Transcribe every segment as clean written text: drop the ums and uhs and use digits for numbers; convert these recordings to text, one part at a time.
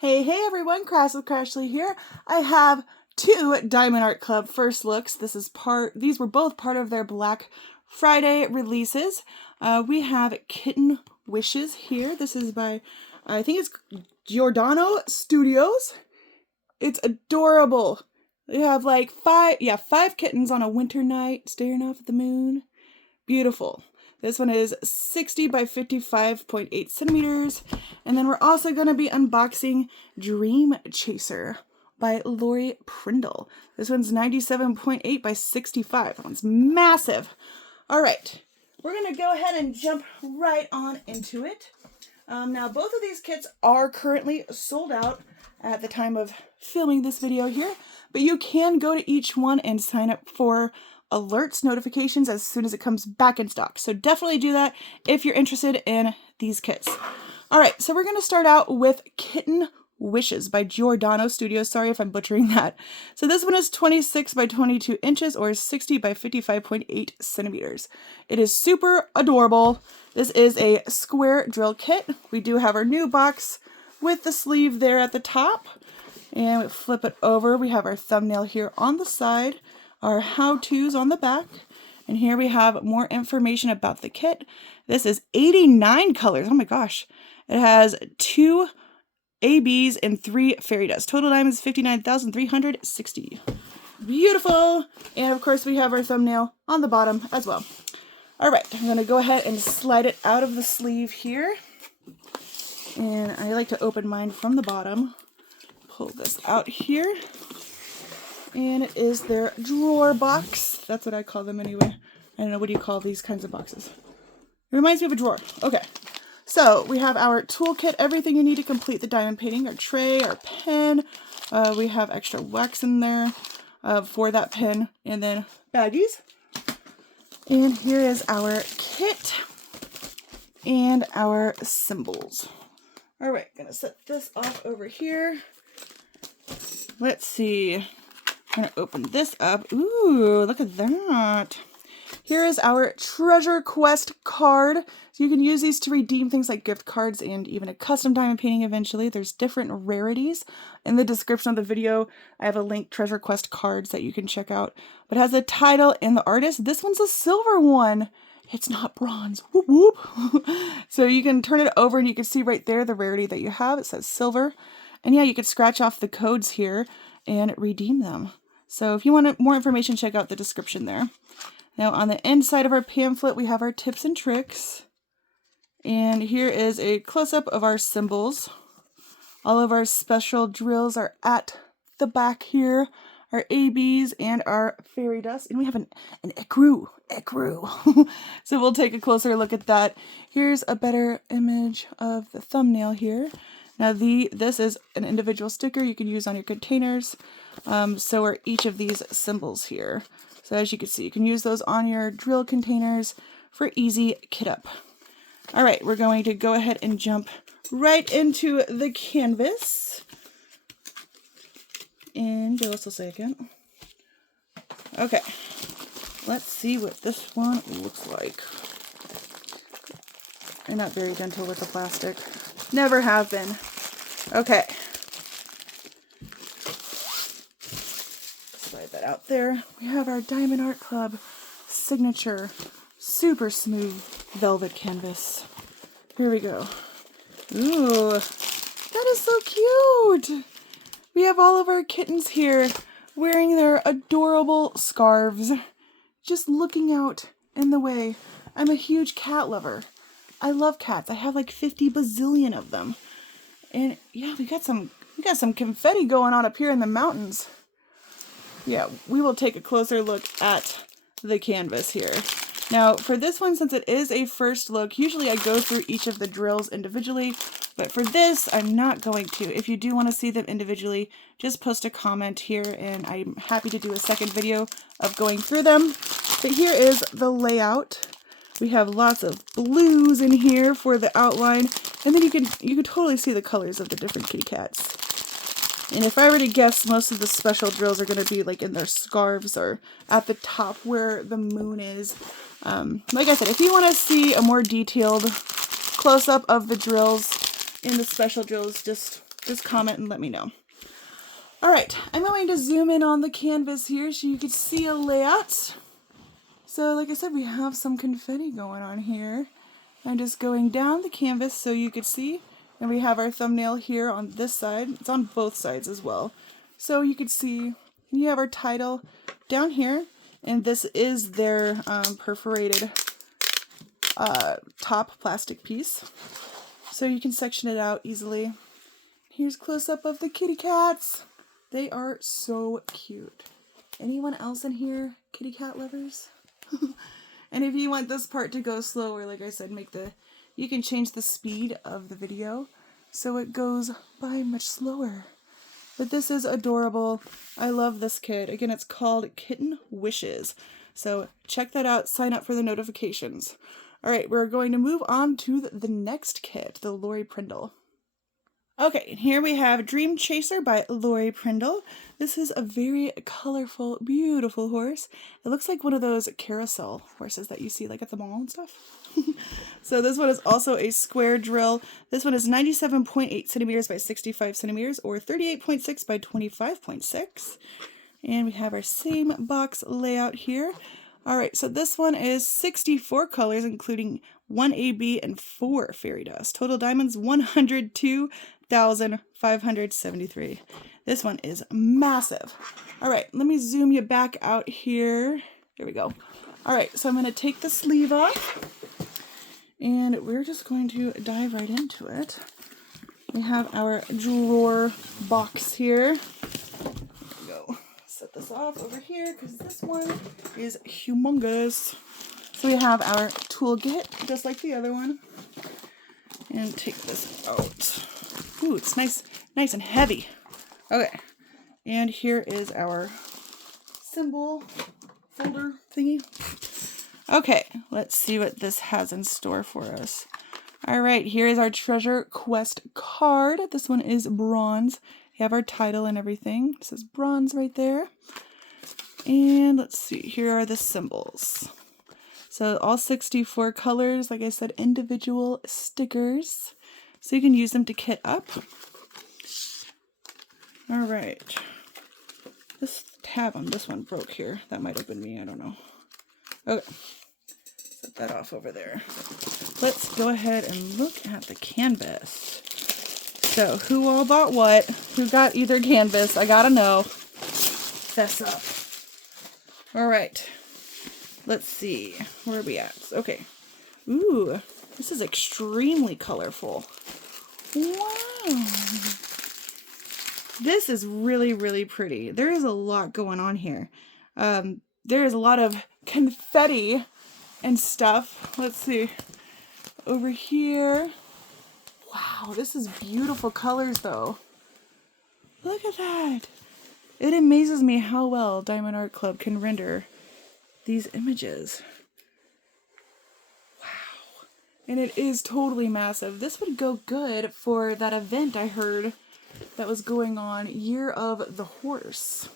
Hey everyone, Crash with Crashly here. I have two Diamond Art Club first looks. These were both part of their Black Friday releases. We have Kitten Wishes here. This is by, I think it's Giordano Studios. It's adorable. They have like five kittens on a winter night staring off at the moon. Beautiful. This one is 60 by 55.8 centimeters. And then we're also going to be unboxing Dream Chaser by Lori Prindle. This one's 97.8 by 65. That one's massive. All right, we're going to go ahead and jump right on into it. Now, both of these kits are currently sold out at the time of filming this video here, but you can go to each one and sign up for alerts, notifications as soon as it comes back in stock. So definitely do that if you're interested in these kits. All right, so we're going to start out with Kitten Wishes by Giordano Studios. Sorry if I'm butchering that. So this one is 26 by 22 inches or 60 by 55.8 centimeters. It is super adorable. This is a square drill kit. We do have our new box with the sleeve there at the top. And we flip it over. We have our thumbnail here on the side, our how-tos on the back, and here we have more information about the kit. This is 89 colors. Oh my gosh. It has 2 ABs and 3 fairy dust. Total diamonds 59,360. Beautiful. And of course we have our thumbnail on the bottom as well. All right, I'm going to go ahead and slide it out of the sleeve here. And I like to open mine from the bottom. Pull this out here. And it is their drawer box. That's what I call them anyway. I don't know, what do you call these kinds of boxes? It reminds me of a drawer. Okay. So we have our toolkit, everything you need to complete the diamond painting, our tray, our pen. We have extra wax in there for that pen, and then baggies. And here is our kit and our symbols. All right, gonna set this off over here. Let's see. I'm going to open this up. Ooh, look at that. Here is our Treasure Quest card. So you can use these to redeem things like gift cards and even a custom diamond painting eventually. There's different rarities. In the description of the video, I have a link, Treasure Quest cards, that you can check out. But it has the title and the artist. This one's a silver one. It's not bronze. Whoop, whoop. So you can turn it over and you can see right there the rarity that you have. It says silver. And yeah, you could scratch off the codes here and redeem them. So if you want more information, check out the description there. Now on the inside of our pamphlet, we have our tips and tricks. And here is a close-up of our symbols. All of our special drills are at the back here. Our ABs and our fairy dust. And we have an ecru. So we'll take a closer look at that. Here's a better image of the thumbnail here. Now this is an individual sticker you can use on your containers. So are each of these symbols here. So as you can see, you can use those on your drill containers for easy kit up. All right, we're going to go ahead and jump right into the canvas. And just a second. Okay, let's see what this one looks like. I'm not very gentle with the plastic. Never have been. Okay. Slide that out there. We have our Diamond Art Club signature super smooth velvet canvas. Here we go. Ooh, that is so cute. We have all of our kittens here wearing their adorable scarves, just looking out in the way. I'm a huge cat lover. I love cats. I have like 50 bazillion of them. And yeah, we got some confetti going on up here in the mountains. Yeah, we will take a closer look at the canvas here. Now, for this one, since it is a first look, usually I go through each of the drills individually, but for this, I'm not going to. If you do want to see them individually, just post a comment here, and I'm happy to do a second video of going through them. But here is the layout. We have lots of blues in here for the outline, and then you can totally see the colors of the different kitty cats. And if I were to guess, most of the special drills are going to be like in their scarves or at the top where the moon is. Like I said, if you want to see a more detailed close-up of the drills in the special drills, just just comment and let me know. All right, I'm going to zoom in on the canvas here so you can see a layout. So like I said, we have some confetti going on here. I'm just going down the canvas so you could see. And we have our thumbnail here on this side. It's on both sides as well. So you could see, you have our title down here. And this is their perforated top plastic piece. So you can section it out easily. Here's close up of the kitty cats. They are so cute. Anyone else in here kitty cat lovers? And if you want this part to go slower, like I said, you can change the speed of the video so it goes by much slower. But this is adorable. I love this kit. Again, it's called Kitten Wishes. So check that out. Sign up for the notifications. All right, we're going to move on to the next kit, the Lori Prindle. Okay, and here we have Dream Chaser by Lori Prindle. This is a very colorful, beautiful horse. It looks like one of those carousel horses that you see like at the mall and stuff. So this one is also a square drill. This one is 97.8 centimeters by 65 centimeters or 38.6 by 25.6. And we have our same box layout here. All right, so this one is 64 colors, including 1 AB and 4 fairy dust. Total diamonds, 102,573. This one is massive. All right, let me zoom you back out here. There we go. All right, so I'm going to take the sleeve off, and we're just going to dive right into it. We have our drawer box here. There we go. Set this off over here because this one is humongous. So we have our toolkit, just like the other one. And take this out. Ooh, it's nice and heavy. Okay. And here is our symbol folder thingy. Okay, let's see what this has in store for us. All right, here is our Treasure Quest card. This one is bronze. We have our title and everything. It says bronze right there. And let's see, here are the symbols. So all 64 colors, like I said, individual stickers. So you can use them to kit up. All right. This tab on this one broke here. That might have been me, I don't know. Okay. Set that off over there. Let's go ahead and look at the canvas. So who all bought what? Who got either canvas? I gotta know. Fess up. All right. Let's see. Where are we at? Okay. Ooh, this is extremely colorful. Wow. This is really, really pretty. There is a lot going on here. There is a lot of confetti and stuff. Let's see. Over here. Wow, this is beautiful colors though. Look at that. It amazes me how well Diamond Art Club can render these images. Wow. And it is totally massive. This would go good for that event I heard that was going on, Year of the Horse.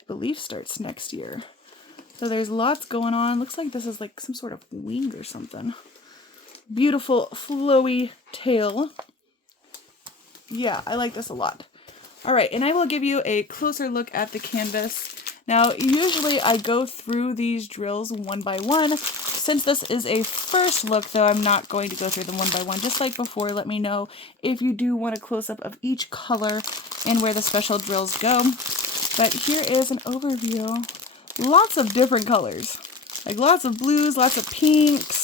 I believe starts next year. So there's lots going on. Looks like this is like some sort of wing or something. Beautiful flowy tail. Yeah, I like this a lot. All right, and I will give you a closer look at the canvas. Now, usually I go through these drills one by one. Since this is a first look, though, I'm not going to go through them one by one. Just like before, let me know if you do want a close-up of each color and where the special drills go. But here is an overview. Lots of different colors. Like lots of blues, lots of pinks,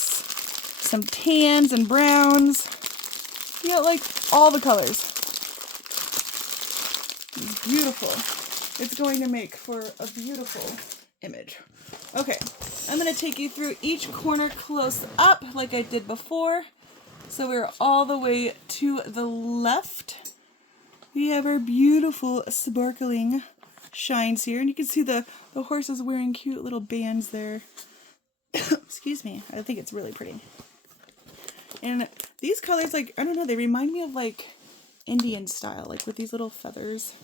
some tans and browns. You got like all the colors. It's beautiful. It's going to make for a beautiful image. Okay, I'm going to take you through each corner close up like I did before. So we're all the way to the left. We have our beautiful sparkling shines here. And you can see the horse is wearing cute little bands there. Excuse me. I think it's really pretty. And these colors, like, I don't know, they remind me of like Indian style, like with these little feathers.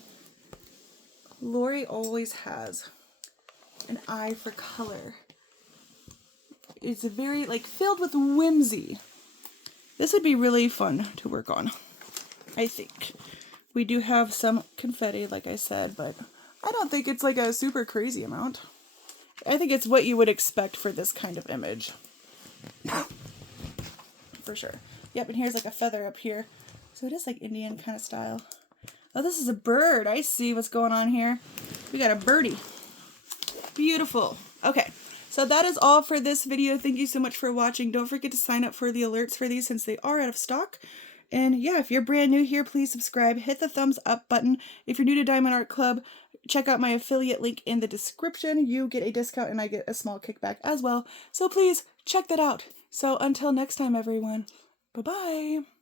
Lori always has an eye for color. It's very, like, filled with whimsy. This would be really fun to work on, I think. We do have some confetti, like I said, but I don't think it's like a super crazy amount. I think it's what you would expect for this kind of image. For sure. Yep, and here's like a feather up here. So it is like Indian kind of style. Oh, this is a bird. I see what's going on here. We got a birdie. Beautiful. Okay, so that is all for this video. Thank you so much for watching. Don't forget to sign up for the alerts for these since they are out of stock. And yeah, if you're brand new here, please subscribe. Hit the thumbs up button. If you're new to Diamond Art Club, check out my affiliate link in the description. You get a discount and I get a small kickback as well. So please check that out. So until next time, everyone, bye-bye.